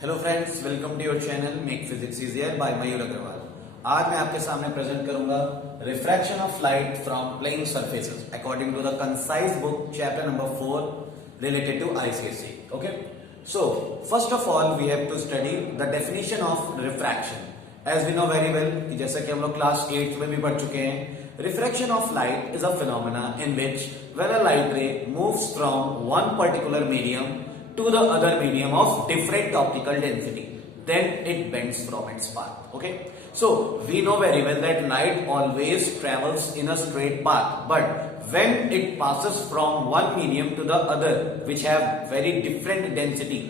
Hello friends, welcome to your channel make physics easier by Mayur Agarwal. आज मैं आपके सामने प्रेजेंट करूंगा refraction of light from plane surfaces according to the concise book chapter number 4 related to ICSE. Okay, so first of all we have to study the definition of refraction. As we know very well, जैसा कि हम लोग class 8 में भी पढ़ चुके हैं, refraction of light is a phenomena in which when a light ray moves from one particular medium to the other medium of different optical density, then it bends from its path. Okay, so we know very well that light always travels in a straight path, but when it passes from one medium to the other which have very different density,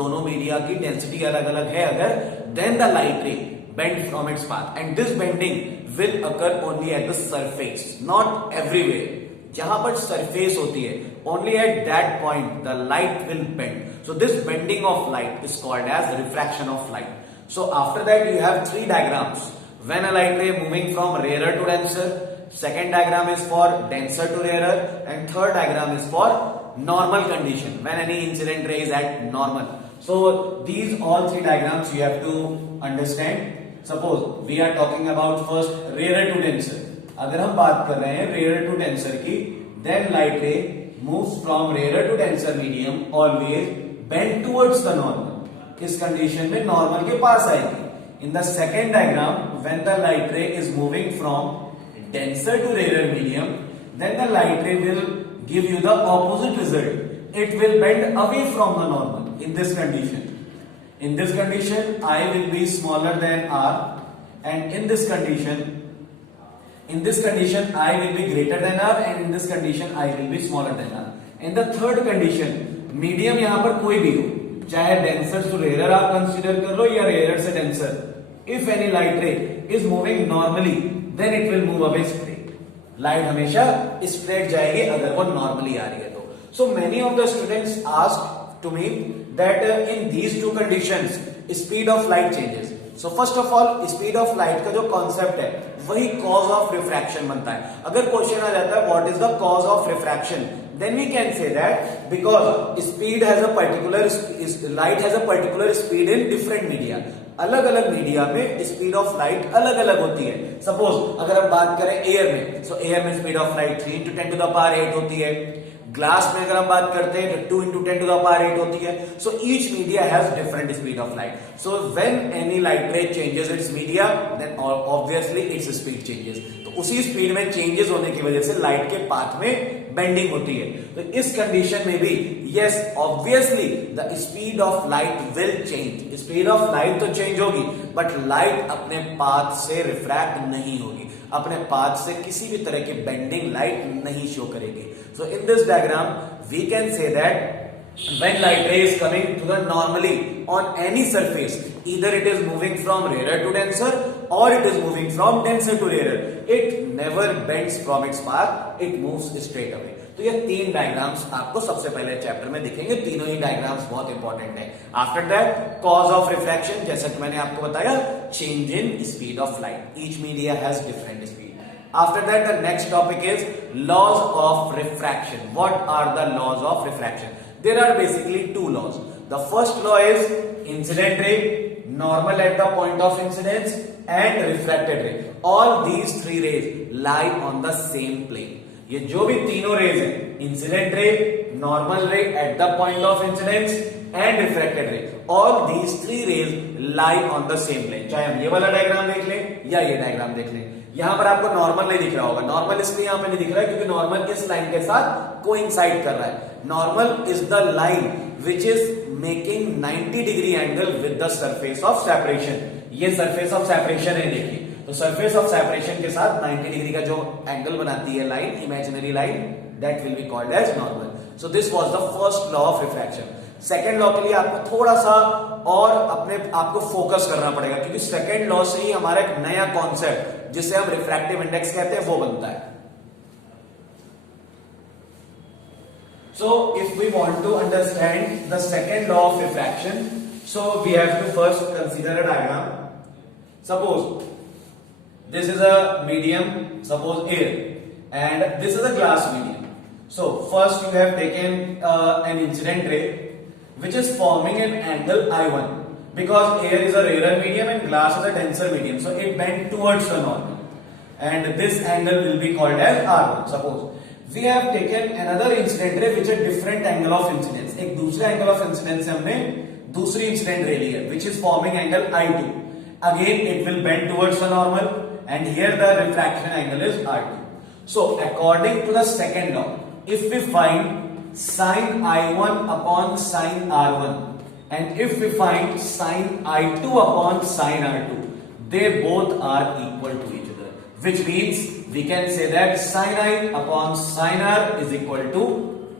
दोनों media की density अलग अलग है अगर, then the light ray bend from its path and this bending will occur only at the surface, not everywhere. जहां पर surface होती है, only at that point the light will bend. So this bending of light is called as refraction of light. So after that you have three diagrams. When a light ray moving from rarer to denser, second diagram is for denser to rarer, and third diagram is for normal condition when any incident ray is at normal. So these all three diagrams you have to understand. Suppose we are talking about first rarer to denser. अगर हम बात कर रहे हैं rare to denser की, then light ray moves from rare to denser medium always bend towards the normal. इस condition में normal के पास आएगी। In the second diagram when the light ray is moving from denser to rare medium, then the light ray will give you the opposite result. It will bend away from the normal in this condition. In this condition, I will be smaller than R, and in this condition, I will be greater than R, and in this condition, I will be smaller than R. In the third condition, medium यहाँ पर कोई भी हो, चाहे denser to rarer आप consider कर लो या rarer से denser. If any light ray is moving normally, then it will move away straight. Light हमेशा straight जाएगी अगर वो normally आ रही है तो. So many of the students asked to me that in these two conditions speed of light changes. So first of all, speed of light का जो concept है वही cause of refraction बनता है। अगर क्वेश्चन आ जाता है what is the cause of refraction, then we can say that because speed has a particular light has a particular speed in different media. अलग अलग मीडिया में स्पीड ऑफ लाइट अलग अलग होती है। सपोज अगर हम बात करें एयर में, सो एयर में speed of light 3 into 10 to the power 8 होती है। ग्लास में अगर हम बात करते हैं तो 2 into 10 to the power 8 होती है। So each media has different speed of light. So when any light ray changes its media, then obviously its speed changes. तो उसी स्पीड में चेंजेस होने की वजह से लाइट के पाथ में बेंडिंग होती है। तो इस कंडीशन में भी yes obviously the speed of light will change. Speed of light तो चेंज होगी, बट लाइट अपने पाथ से रिफ्रैक्ट नहीं होगी, अपने पाथ से किसी भी तरह की बेंडिंग लाइट नहीं शो करेगी। So in this diagram we can say that when light ray is coming to the normally on any surface, either it is moving from rarer to denser or it is moving from denser to rarer, it never bends from its path, it moves straight away. तो ये तीन diagrams आपको सबसे पहले chapter में दिखेंगे। तीनों ही diagrams बहुत इंपॉर्टेंट है। After that cause of refraction, जैसा कि मैंने आपको बताया, change in speed of light. Each media has different speed. After that, the next topic is laws of refraction. What are the laws of refraction? There are basically two laws. The first law is incident ray, normal at the point of incidence, and refracted ray. All these three rays lie on the same plane. ये जो भी तीनों raise है, incident ray, normal ray at the point of incidence and refracted ray, all these three rays lie on the same plane. चाहे हम ये वाला diagram देख लें या ये डायग्राम देख लें। यहां पर आपको नॉर्मल नहीं दिख रहा होगा। नॉर्मल इसलिए यहां पे नहीं दिख रहा है क्योंकि नॉर्मल इस लाइन के साथ कोइंसाइड कर रहा है। Normal is the line which is making 90 degree angle with the surface of separation. ये सरफेस ऑफ सेपरेशन है, देखिए। तो सरफेस ऑफ सेपरेशन के साथ 90 डिग्री का जो एंगल बनाती है line, imaginary line, that will be called as normal. So this was the first law of refraction. Second law के लिए आपको थोड़ा सा और अपने आपको फोकस करना पड़ेगा, क्योंकि सेकेंड लॉ से ही हमारा एक नया कॉन्सेप्ट जिसे हम रिफ्रैक्टिव इंडेक्स कहते हैं वो बनता है। So if we want to understand the second law of refraction, so we have to first consider a diagram. Suppose this is a medium, suppose air, and this is a glass medium. So first you have taken an incident ray which is forming an angle I1. because air is a rarer medium and glass is a denser medium, so it bend towards the normal, and this angle will be called as R1. Suppose we have taken another incident ray which is a different angle of incidence, एक दूसरे angle of incidence से हमने दूसरी incident ray ली है, which is forming angle I2. Again it will bend towards the normal, and here the refraction angle is R2. So according to the second law, if we find sin I1 upon sin R1 and if we find sin I2 upon sin R2, they both are equal to each other, which means we can say that sin I upon sin R is equal to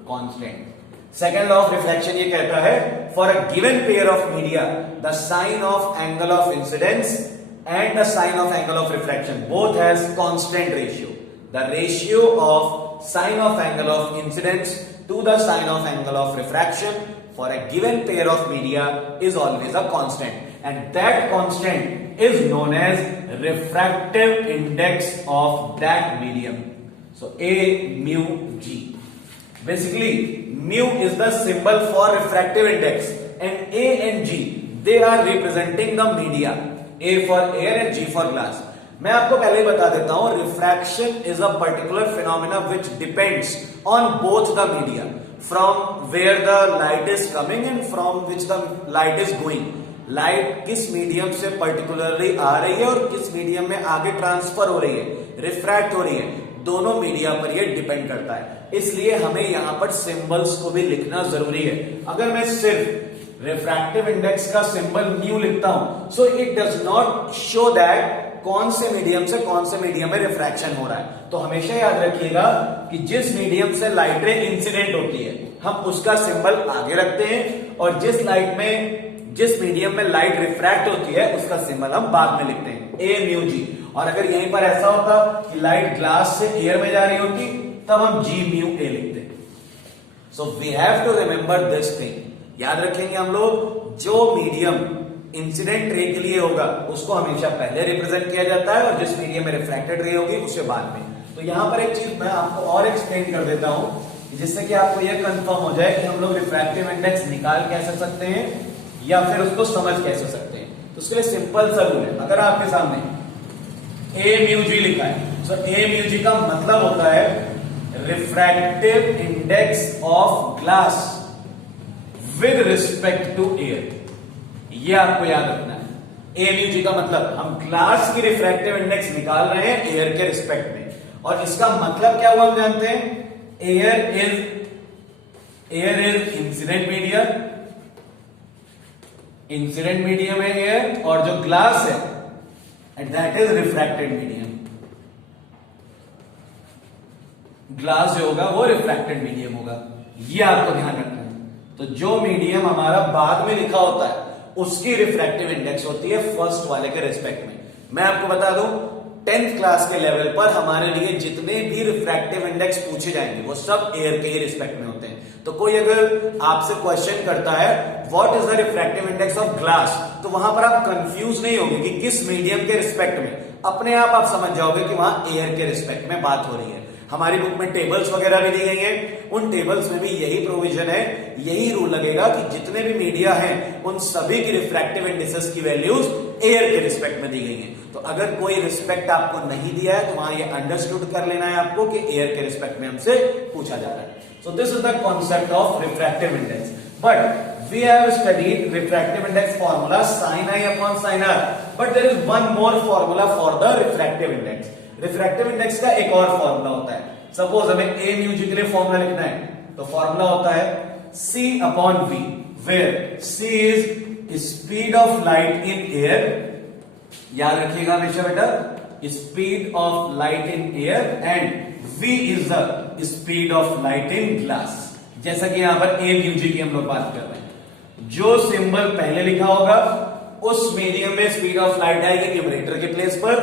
constant. Second law of refraction ये कहता है, for a given pair of media, the sine of angle of incidence and the sine of angle of refraction both has constant ratio. The ratio of sine of angle of incidence to the sine of angle of refraction for a given pair of media is always a constant, and that constant is known as refractive index of that medium. So A mu G. Basically, mu is the symbol for refractive index, and A and G, they are representing the media. A for air and G for glass. मैं आपको पहले ही बता देता हूं, refraction is a particular phenomena which depends on both the media, from where the light is coming and from which the light is going. Light किस medium से particularly आ रही है और किस मीडियम में आगे ट्रांसफर हो रही है, रिफ्रैक्ट हो रही है, दोनों मीडिया पर ये डिपेंड करता है. इसलिए हमें यहां पर सिंबल्स को भी लिखना जरूरी है. अगर मैं सिर्फ रिफ्रैक्टिव इंडेक्स का सिंबल म्यू लिखता हूं, so it does not show that कौन से मीडियम से कौन से मीडियम में रिफ्रैक्शन हो रहा है. तो हमेशा याद रखिएगा कि जिस मीडियम से लाइट रे इंसिडेंट होती है हम उसका सिंबल आगे रखते हैं, और जिस मीडियम में लाइट रिफ्रैक्ट होती है उसका सिंबल हम बाद में लिखते हैं, ए म्यू जी. और अगर यहीं पर ऐसा होता कि लाइट ग्लास से एयर में जा रही होती तब हम जी म्यू ए लिखते. So we have to remember this thing. याद रखेंगे हम लोग, जो मीडियम इंसिडेंट रे के लिए होगा उसको हमेशा पहले रिप्रेजेंट किया जाता है, और जिस मीडियम में रिफ्रैक्टेड रे होगी उसके बाद में. तो यहां पर एक चीज मैं आपको और एक्सप्लेन कर देता हूं जिससे कि आपको यह कंफर्म हो जाए कि हम लोग रिफ्रैक्टिव इंडेक्स निकाल कैसे सकते हैं या फिर उसको समझ कैसे सकते हैं. तो उसके लिए सिंपल सा रूल है. अगर आपके सामने ए म्यू जी लिखा है, तो ए म्यू जी का मतलब होता है refractive index of glass with respect to air. ये आपको याद रखना है. ए म्यू जी का मतलब हम ग्लास की रिफ्रैक्टिव इंडेक्स निकाल रहे हैं एयर के रिस्पेक्ट में, और इसका मतलब क्या हुआ हम जानते हैं, air is incident medium, incident medium है एयर, और जो ग्लास है and that is refracted medium. Glass जो होगा वो रिफ्रैक्टेड मीडियम होगा. ये आपको ध्यान रखना है. तो जो मीडियम हमारा बाद में लिखा होता है उसकी रिफ्रैक्टिव इंडेक्स होती है फर्स्ट वाले के रिस्पेक्ट में. मैं आपको बता दूं, 10th क्लास के लेवल पर हमारे लिए जितने भी रिफ्रैक्टिव इंडेक्स पूछे जाएंगे वो सब एयर के ही रिस्पेक्ट में होते हैं. तो कोई अगर आपसे क्वेश्चन करता है what is the refractive index of glass, तो वहां पर आप कंफ्यूज नहीं होंगे कि किस मीडियम के रिस्पेक्ट में. अपने आप समझ जाओगे कि वहां एयर के रिस्पेक्ट में बात हो रही है. हमारी बुक में टेबल्स वगैरह भी दी गई हैं, उन टेबल्स में भी यही प्रोविजन है, यही रूल लगेगा कि जितने भी मीडिया हैं उन सभी की रिफ्रैक्टिव इंडेक्सेस की वैल्यूज एयर के रिस्पेक्ट में दी गई हैं. तो अगर कोई रिस्पेक्ट आपको नहीं दिया है तो वहां ये अंडरस्टूड कर लेना है आपको कि एयर के रिस्पेक्ट में हमसे पूछा जा रहा है. So this is the concept of refractive index. But we have studied refractive index formula sin I upon sin R, but there is one more formula for the refractive index. Refractive index का एक और formula होता है. Suppose हमें ए mu जी के लिए formula लिखना है, तो फॉर्मूला होता है C upon V, where C is speed of light in air. याद रखिएगा हमेशा बेटा, speed of light in air, and V is the speed of light in glass. जैसा कि यहां पर ए म्यू जी की हम लोग बात कर रहे हैं, जो सिंबल पहले लिखा होगा उस मीडियम में स्पीड ऑफ लाइट आएगी न्यूमरेटर के प्लेस पर,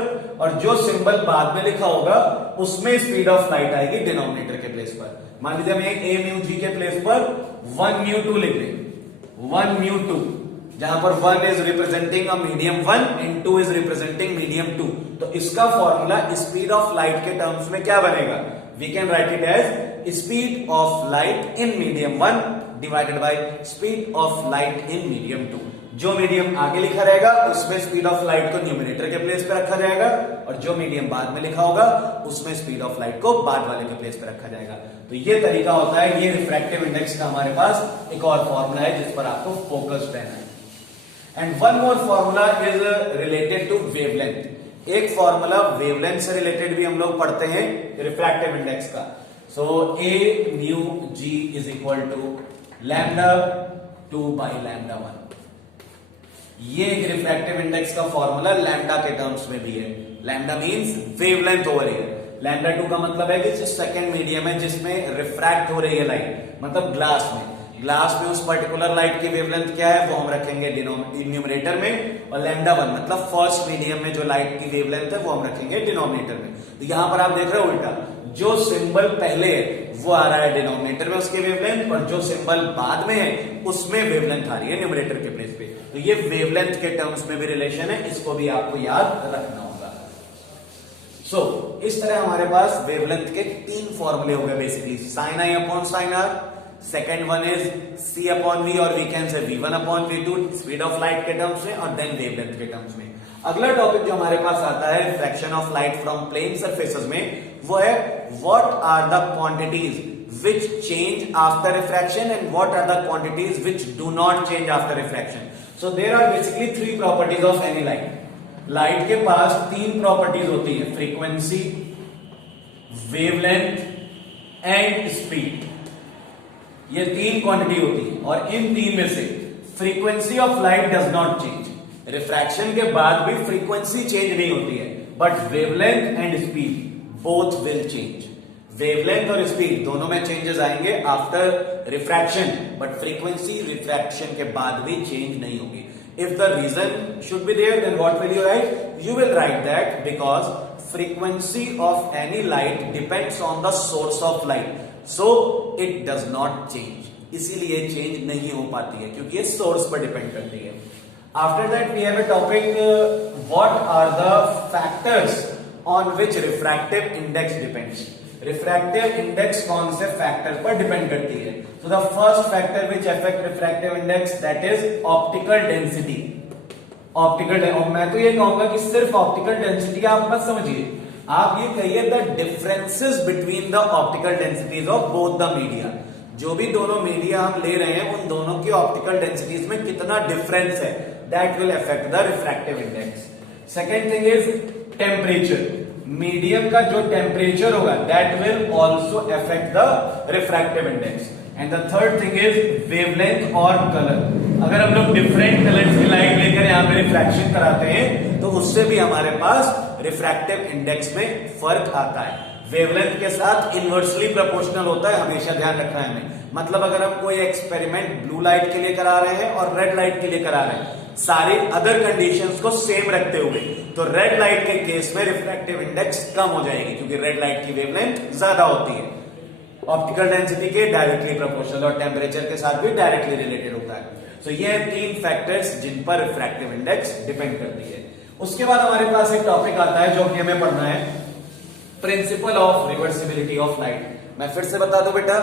और जो सिंबल बाद में लिखा होगा उसमें स्पीड ऑफ लाइट आएगी डिनोमिनेटर के प्लेस पर. मान लीजिए हम ए म्यू जी के प्लेस पर 1 म्यू 2 लिख दें, 1 म्यू 2, जहां पर 1 is representing a medium 1 and 2 is representing medium 2. तो इसका फॉर्मूला स्पीड ऑफ लाइट के टर्म्स में क्या बनेगा, we can write it as speed of light in medium 1 divided by speed of light in medium 2. जो medium आगे लिखा रहेगा उसमें स्पीड ऑफ लाइट को न्यूमरेटर के प्लेस पे रखा जाएगा, और जो मीडियम बाद में लिखा होगा उसमें स्पीड ऑफ लाइट को बाद वाले के प्लेस पे रखा जाएगा। तो ये तरीका होता है, ये रिफ्रैक्टिव इंडेक्स का हमारे पास एक और फॉर्मूला है जिस पर आपको फोकस रहना है। And one more formula is related to wavelength. एक फॉर्मूला वेवलेंथ से रिलेटेड भी हम लोग पढ़ते हैं रिफ्रैक्टिव इंडेक्स का। So a mu g is equal to lambda 2 by lambda 1। ये एक रिफ्रैक्टिव इंडेक्स का फॉर्मूला लैम्डा के टर्म्स में भी है। Lambda means wavelength over here. Lambda 2 का मतलब है कि जो सेकंड मीडियम है जिसमें रिफ्रैक्ट हो रही है लाइट, मतलब ग्लास में। ग्लास में उस पर्टिकुलर लाइट की वेवलेंथ क्या है वो हम रखेंगे न्यूमरेटर में, और लैम्डा 1 मतलब फर्स्ट मीडियम में जो लाइट की वेवलेंथ है वो हम रखेंगे डिनोमिनेटर में। तो यहां पर आप देख रहे हो उल्टा, जो सिंबल पहले है वो आ रहा है डिनोमिनेटर में उसकी वेवलेंथ, और जो सिंबल बाद में है उसमें वेवलेंथ आ रही है न्यूमरेटर के प्लेस पे। तो ये वेवलेंथ के टर्म्स में भी रिलेशन है, इसको भी आपको याद रखना होगा। सो इस तरह हमारे पास वेवलेंथ के 3 फॉर्मूले हो गए basically, sine i upon sine r, second one is c upon v और we can say v1 upon v2 speed of light के टर्म्स में, और देन वेवलेंथ के टर्म्स में। अगला टॉपिक जो हमारे पास आता है refraction of light from plane surfaces में, वो है what are the quantities which change after refraction and what are the quantities which do not change after refraction. So there are basically 3 properties of any light. Light के पास 3 properties होती है, frequency, wavelength and speed. ये 3 quantity होती है, और इन 3 में से frequency of light does not change. Refraction के बाद भी फ्रीक्वेंसी चेंज नहीं होती है, but wavelength and speed both will change. Wavelength और स्पीड दोनों में चेंजेस आएंगे after refraction, but frequency refraction के बाद भी चेंज नहीं होगी। If the reason should be there, then what will you write? You will write that because frequency of any light depends on the source of light, so it does not change. इसीलिए change नहीं हो पाती है क्योंकि ये source पर depend करती है। After that we have a topic, what are the factors on which refractive index depends? Refractive index कौन से फैक्टर पर डिपेंड करती है? तो the first factor which affect refractive index that is optical density. Optical, और मैं तो ये कहूंगा कि सिर्फ ऑप्टिकल डेंसिटी आप मत समझिए, आप ये कहिए the differences between the optical densities of both the media. जो भी दोनों मीडिया हम ले रहे हैं उन दोनों की ऑप्टिकल डेंसिटीज में कितना डिफरेंस है, that will affect the refractive index. Second thing is temperature. Medium का जो टेम्परेचर होगा that will also affect the refractive index. And the third thing is wavelength और कलर। अगर हम लोग डिफरेंट कलर्स की लाइट लेकर यहाँ पे रिफ्रैक्शन कराते हैं तो उससे भी हमारे पास रिफ्रैक्टिव इंडेक्स में फर्क आता है। वेवलेंथ के साथ इनवर्सली प्रोपोर्शनल होता है, हमेशा ध्यान रखना है हमें। मतलब अगर हम कोई एक्सपेरिमेंट ब्लू लाइट के लिए करा रहे हैं और रेड लाइट के लिए करा रहे हैं, सारी अदर कंडीशंस को सेम रखते हुए, तो रेड लाइट के केस में रिफ्रैक्टिव इंडेक्स कम हो जाएगी क्योंकि रेड लाइट की वेवलेंथ ज्यादा होती है, ऑप्टिकल डेंसिटी के डायरेक्टली प्रोपोर्शनल, और टेम्परेचर के साथ भी डायरेक्टली रिलेटेड होता है। तो ये 3 फैक्टर्स जिन पर रिफ्रैक्टिव इंडेक्स डिपेंड करती है। उसके बाद हमारे पास एक टॉपिक आता है जो कि हमें पढ़ना है, principal of reversibility of light. मैं फिर से बता दूं बेटा,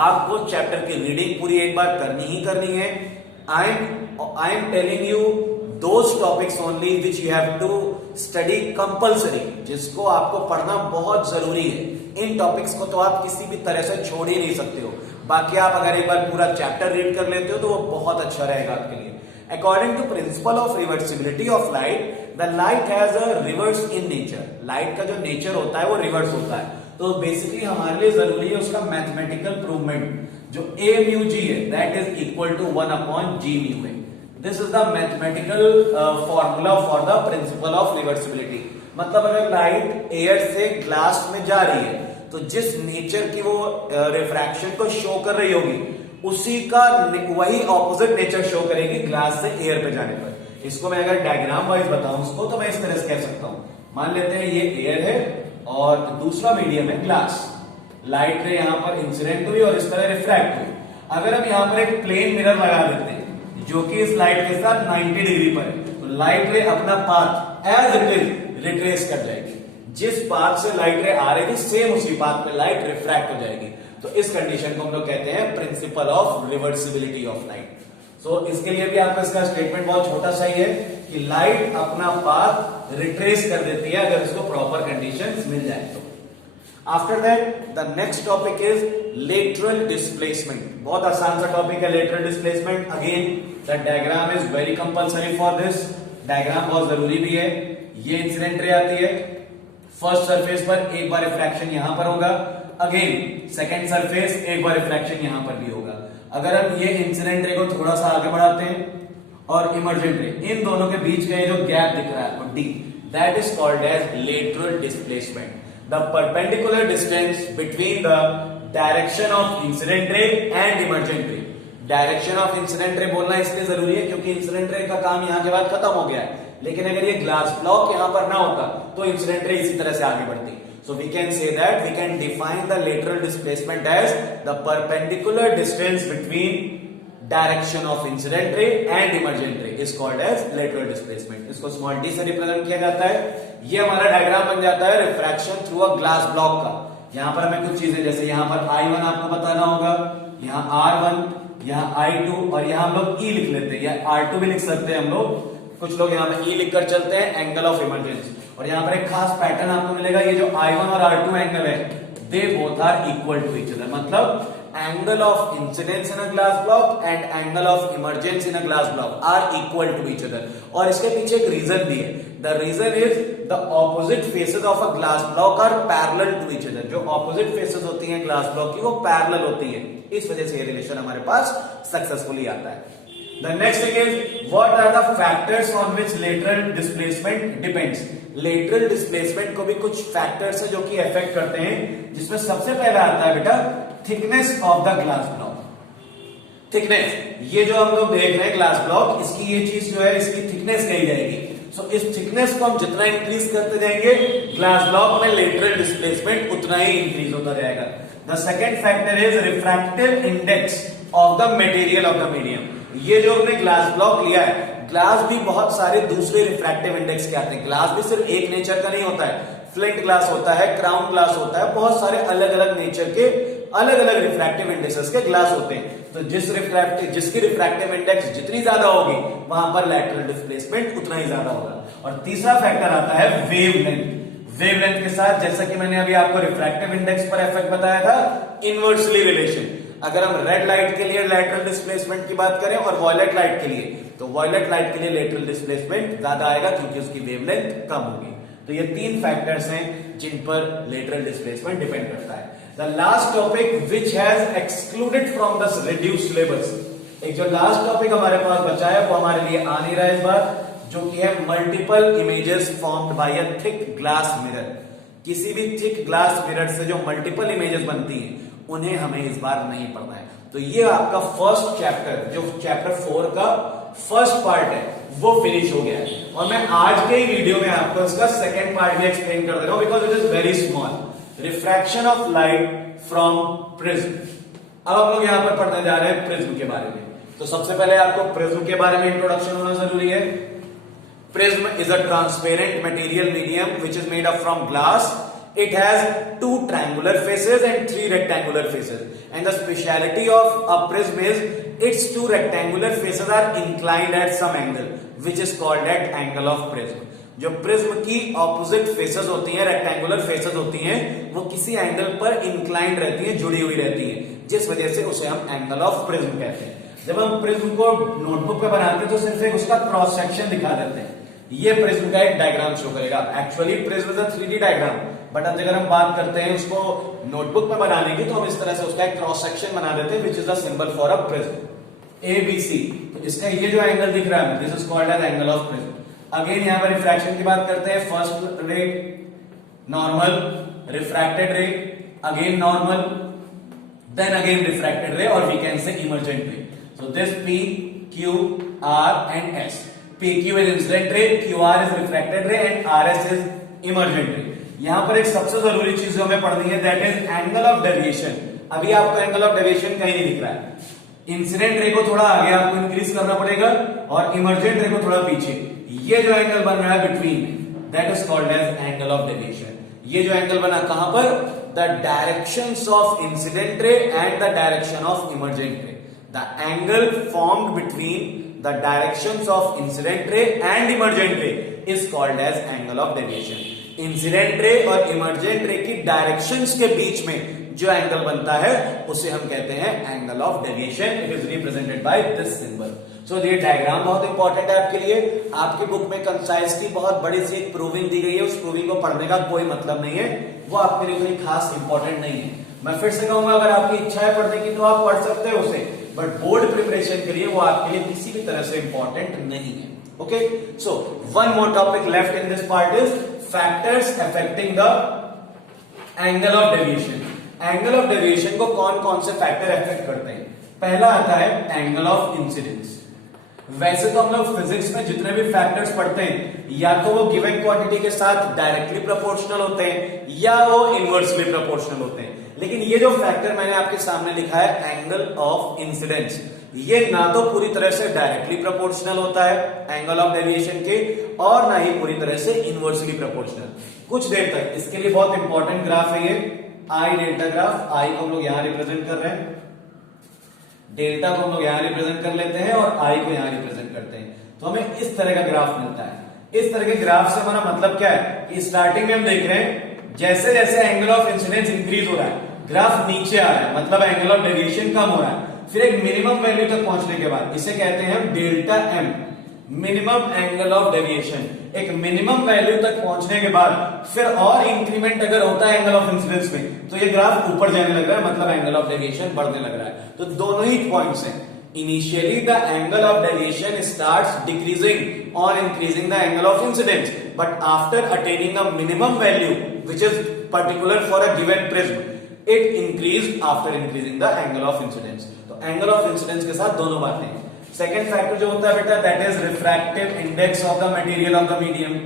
आपको चैप्टर की रीडिंग पूरी एक बार करनी ही करनी है। I am telling you those topics only which you have to study compulsory, जिसको आपको पढ़ना बहुत जरूरी है। इन टॉपिक्स को तो आप किसी भी तरह से छोड़ ही नहीं सकते हो। बाकी आप अगर एक बार पूरा चैप्टर रीड कर लेते हो तो वो बहुत अच्छा रहेगा आपके लिए। According to principle of reversibility of light, the light has a reverse in nature. Light का जो नेचर होता है वो रिवर्स होता है। तो बेसिकली हमारे लिए जरूरी है उसका मैथमेटिकल प्रूवमेंट। जो a म्यू जी है that is equal to 1 upon g mu है। This is the mathematical formula for the principle of reversibility. मतलब अगर लाइट एयर से ग्लास में जा रही है तो जिस नेचर की वो रिफ्रैक्शन को शो कर रही होगी उसी का वही ऑपोजिट नेचर शो करेगी ग्लास से एयर पे जाने पर। इसको मैं अगर डायग्राम वाइज बताऊं उसको तो मैं इस तरह से कह सकता हूं, मान लेते हैं ये एयर है और दूसरा मीडियम है ग्लास। लाइट रे यहां पर इंसिडेंट हुई और इस तरह रिफ्रैक्ट हुई। अगर हम यहां पर एक प्लेन मिरर लगा देते हैं जो कि इस लाइट के साथ 90 डिग्री पर है, तो लाइट रे अपना path as it is retrace कर जाएगी। जिस पाथ से लाइट रे आ रही थी सेम उसी पाथ पे लाइट रिफ्रैक्ट हो जाएगी। तो इस कंडीशन को हम लोग कहते हैं principle of reversibility of light. So इसके लिए भी आपका इसका स्टेटमेंट बहुत छोटा सा ही है कि लाइट अपना पाथ रिट्रेस कर देती है अगर इसको प्रॉपर कंडीशंस मिल जाए तो। After that the next topic is lateral displacement. बहुत आसान सा टॉपिक है lateral displacement. Again the diagram is very compulsory for this. Diagram बहुत जरूरी भी है। ये इंसिडेंट रे आती है फर्स्ट सरफेस पर, एक बार रिफ्रैक्शन यहां पर होगा, अगेन सेकंड सरफेस एक बार रिफ्रैक्शन यहां पर भी होगा। अगर हम ये इंसिडेंट रे को थोड़ा सा आगे बढ़ाते हैं और इमर्जेंट रे, इन दोनों के बीच का ये जो गैप दिख रहा है आपको D, that is called as lateral displacement. The perpendicular distance between the direction of incident ray and emergent ray. Direction of incident ray बोलना इसलिए जरूरी है क्योंकि इंसिडेंट रे का काम यहां के बाद खत्म हो गया है, लेकिन अगर ये ग्लास ब्लॉक यहां पर ना होता तो इंसिडेंट रे इसी तरह से आगे बढ़ती। So we can say that we can define the lateral displacement as the perpendicular distance between direction of incident ray and emergent ray is called as lateral displacement. इसको small d से represent किया जाता है। ये हमारा diagram बन जाता है refraction through a glass block का। यहाँ पर हमें कुछ चीजें जैसे यहाँ पर I1 आपको बताना होगा, यहाँ R1, यहाँ I2 और यहाँ हम लोग E लिख लेते हैं, या R2 भी लिख सकते हैं हम लोग। कुछ लोग यहाँ पे E लिखकर चलते हैं, एंगल ऑफ इमरजेंसी। और यहाँ पर एक खास पैटर्न आपको मिलेगा, ये जो I1 और R2 एंगल है they both are equal to each other. मतलब angle of incidence in a glass block and angle of emergence in a glass block are equal to each other. और इसके पीछे एक रीजन भी है। The reason is the opposite faces of a glass block are parallel to each other. जो opposite faces होती हैं glass block की वो पैरेलल होती है, इस वजह से ये रिलेशन हमारे पास सक्सेसफुली आता है। The next thing is, what are the factors on which lateral displacement depends? Lateral displacement को भी कुछ factors है जो कि affect करते हैं, जिसमें सबसे पहला आता है बेटा thickness of the glass block. Thickness, ये जो हम लोग देख रहे हैं ग्लास ब्लॉक, इसकी ये चीज जो है इसकी thickness कही जाएगी। So इस thickness को हम जितना increase करते जाएंगे ग्लास ब्लॉक में lateral displacement उतना ही increase होता जाएगा। The second factor is refractive index of the material of the medium. ये जो हमने ग्लास ब्लॉक लिया है, ग्लास भी बहुत सारे दूसरे रिफ्रैक्टिव इंडेक्स के आते हैं। ग्लास भी सिर्फ एक नेचर का नहीं होता है, फ्लिंट ग्लास होता है, क्राउन ग्लास होता है, बहुत सारे अलग अलग नेचर के अलग अलग रिफ्रैक्टिव इंडेक्सेस के ग्लास होते हैं। तो जिसकी रिफ्रैक्टिव इंडेक्स जितनी ज्यादा होगी वहां पर लैटरल डिस्प्लेसमेंट उतना ही ज्यादा होगा। और तीसरा फैक्टर आता है वेवलेंथ। वेवलेंथ के साथ, जैसा कि मैंने अभी आपको रिफ्रैक्टिव इंडेक्स पर इफेक्ट बताया था, इनवर्सली रिलेशन। अगर हम रेड लाइट के लिए लैटरल डिस्प्लेसमेंट की बात करें और वॉयलेट लाइट के लिए, तो वॉयलेट लाइट के लिए लैटरल डिस्प्लेसमेंट ज्यादा आएगा क्योंकि उसकी वेवलेंथ कम होगी। तो ये तीन फैक्टर्स हैं जिन पर लैटरल डिस्प्लेसमेंट डिपेंड करता है। The last topic which has excluded from the reduced syllabus, एक जो लास्ट टॉपिक हमारे पास बचा है वो हमारे लिए आ नहीं रहा है इस बार, जो कि है multiple images formed by a thick glass mirror. किसी भी थिक ग्लास मिरर से जो मल्टीपल इमेजेस बनती हैं उन्हें हमें इस बार नहीं पढ़ना है। तो ये आपका फर्स्ट चैप्टर, जो चैप्टर 4 का फर्स्ट पार्ट है, वो फिनिश हो गया है। और मैं आज के ही वीडियो में आपको इसका सेकंड पार्ट भी एक्सप्लेन कर दे रहा हूं because it is very small. Refraction of light from prism. अब हम लोग यहां पर पढ़ने जा रहे हैं प्रिज्म के बारे में। तो सबसे पहले आपको प्रिज्म के बारे में इंट्रोडक्शन होना जरूरी है। Prism is a transparent material medium which is made up from glass. It has 2 triangular faces and 3 rectangular faces. And the speciality of a prism is its 2 rectangular faces are inclined at some angle, which is called at angle of prism. जो prism की opposite faces होती हैं, rectangular faces होती हैं, वो किसी angle पर inclined रहती हैं, जुड़ी हुई रहती हैं, जिस वजह से उसे हम एंगल ऑफ प्रिज्म कहते हैं। जब हम प्रिज्म को नोटबुक पे बनाते हैं तो सिर्फ एक उसका क्रॉस सेक्शन दिखा देते हैं। ये प्रिज्म का एक डायग्राम शो करेगा। Actually prism is a 3D diagram, but अब अगर हम बात करते हैं उसको नोटबुक में बनाने की तो हम इस तरह से उसका एक क्रॉस सेक्शन बना देते हैं, which is the symbol for a prism ABC। तो इसका ये जो एंगल दिख रहा है, this is called as angle of prism. Again यहाँ पर रिफ्रैक्शन की बात करते हैं। First ray normal, refracted ray, again normal, then again refracted ray, और we can say emergent ray. So this P, Q, R and S. PQ is incident ray, QR is refracted ray and RS is emergent ray. यहां पर एक सबसे जरूरी चीज जो हमें पढ़नी है, that is angle of deviation. अभी आपको एंगल ऑफ डेविएशन कहीं नहीं दिख रहा है। इंसिडेंट रे को थोड़ा आगे आपको इंक्रीज करना पड़ेगा और इमर्जेंट रे को थोड़ा पीछे। ये जो एंगल बन रहा है बिटवीन में, that is called as angle of deviation. ये जो एंगल बना कहां पर, the directions of incident ray and the direction of emergent ray. The angle formed between the directions of incident ray and emergent ray is called as angle of deviation. Incident ray और emergent रे की directions के बीच में जो angle बनता है उसे हम कहते हैं angle of deviation. It is represented by this symbol. So ये डायग्राम बहुत इंपॉर्टेंट है आपके लिए। आपकी बुक में कंसाइजली बहुत बड़ी सी एक प्रूविंग दी गई है, उस प्रूविंग को पढ़ने का कोई मतलब नहीं है, वो आपके लिए कोई खास इंपॉर्टेंट नहीं है। मैं फिर से कहूंगा, अगर आपकी इच्छा है पढ़ने की तो आप पढ़ सकते हो उसे, बट बोर्ड प्रिपरेशन के लिए वो आपके लिए किसी भी तरह से इंपॉर्टेंट नहीं है। Okay, so one more topic left in this part is factors affecting the angle of deviation. Angle of deviation को कौन कौन से फैक्टर अफेक्ट करते हैं? पहला आता है एंगल ऑफ इंसिडेंस। वैसे तो हम लोग फिजिक्स में जितने भी फैक्टर्स पढ़ते हैं या तो वो गिवन क्वांटिटी के साथ डायरेक्टली प्रोपोर्शनल होते हैं या वो इनवर्सली प्रोपोर्शनल होते हैं, लेकिन ये जो फैक्टर मैंने आपके सामने लिखा है एंगल ऑफ इंसिडेंस, ये ना तो पूरी तरह से डायरेक्टली प्रोपोर्शनल होता है एंगल ऑफ डेविएशन के, और ना ही पूरी तरह से इनवर्सली प्रोपोर्शनल। कुछ देर तक इसके लिए बहुत इंपॉर्टेंट ग्राफ है ये आई डेल्टा ग्राफ। आई को हम लोग यहां रिप्रेजेंट कर रहे हैं, डेल्टा को हम लोग यहां रिप्रेजेंट कर लेते हैं और आई को यहां रिप्रेजेंट करते हैं, तो हमें इस तरह का ग्राफ मिलता है। इस तरह के ग्राफ से हमारा मतलब क्या है कि स्टार्टिंग में हम देख रहे हैं जैसे जैसे एंगल ऑफ इंसिडेंस इंक्रीज हो रहा है, ग्राफ नीचे आ रहा है, मतलब एंगल ऑफ डेविएशन कम हो रहा है। फिर एक मिनिमम वैल्यू तक पहुंचने के बाद इसे कहते हैं हम delta M, minimum angle of deviation. एक मिनिमम वैल्यू तक पहुंचने के बाद फिर और इंक्रीमेंट अगर होता है एंगल ऑफ इंसिडेंस में तो ये ग्राफ ऊपर जाने लग रहा है, मतलब एंगल ऑफ डेविएशन बढ़ने लग रहा है। तो दोनों ही पॉइंट्स हैं। Initially the angle of deviation starts decreasing और increasing the angle of incidence, but after attaining a minimum value which is particular for a given prism, it increase after increasing the angle of incidence. तो angle of incidence के साथ दोनों बातें हैं। Second factor जो होता है बेटा, that is refractive index of the material of the medium.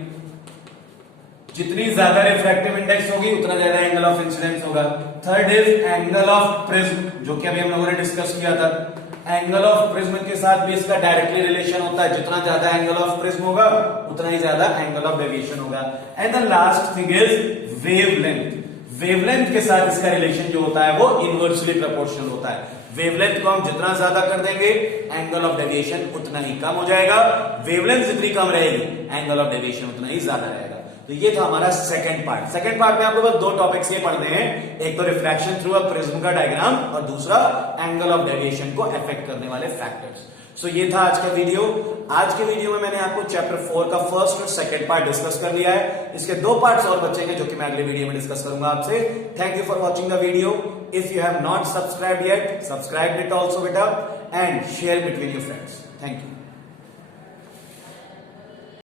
जितनी ज्यादा रिफ्रैक्टिव इंडेक्स होगी उतना ज्यादा एंगल ऑफ इंसिडेंस होगा। Third is angle of prism, जो कि अभी हम लोगों ने डिस्कस किया था। एंगल ऑफ प्रिज्म के साथ भी इसका डायरेक्टली रिलेशन होता है, जितना ज्यादा एंगल ऑफ प्रिज्म होगा उतना ही ज्यादा एंगल ऑफ डेविएशन होगा। And the last thing is wavelength. Wavelength के साथ इसका रिलेशन जो होता है वो इनवर्सली प्रोपोर्शनल होता है। वेवलेंथ को हम जितना ज्यादा कर देंगे एंगल ऑफ डेविएशन उतना ही कम हो जाएगा, वेवलेंथ जितनी कम रहेगी एंगल ऑफ डेविएशन उतना ही ज्यादा रहेगा। तो ये था हमारा सेकंड पार्ट। सेकंड पार्ट में आपको बस दो टॉपिक्स ये पढ़ने हैं, एक तो रिफ्रैक्शन थ्रू अ प्रिज्म का डायग्राम और दूसरा एंगल ऑफ डेविएशन को अफेक्ट करने वाले फैक्टर्स। सो ये था आज का वीडियो। आज के वीडियो में मैंने आपको चैप्टर 4 का फर्स्ट और सेकंड पार्ट डिस्कस कर लिया है। इसके दो पार्ट्स और बचेंगे जो कि मैं अगले वीडियो में डिस्कस करूंगा आपसे। Thank you for watching the video. If you have not subscribed yet, subscribe it also बेटा and share between your friends. Thank you.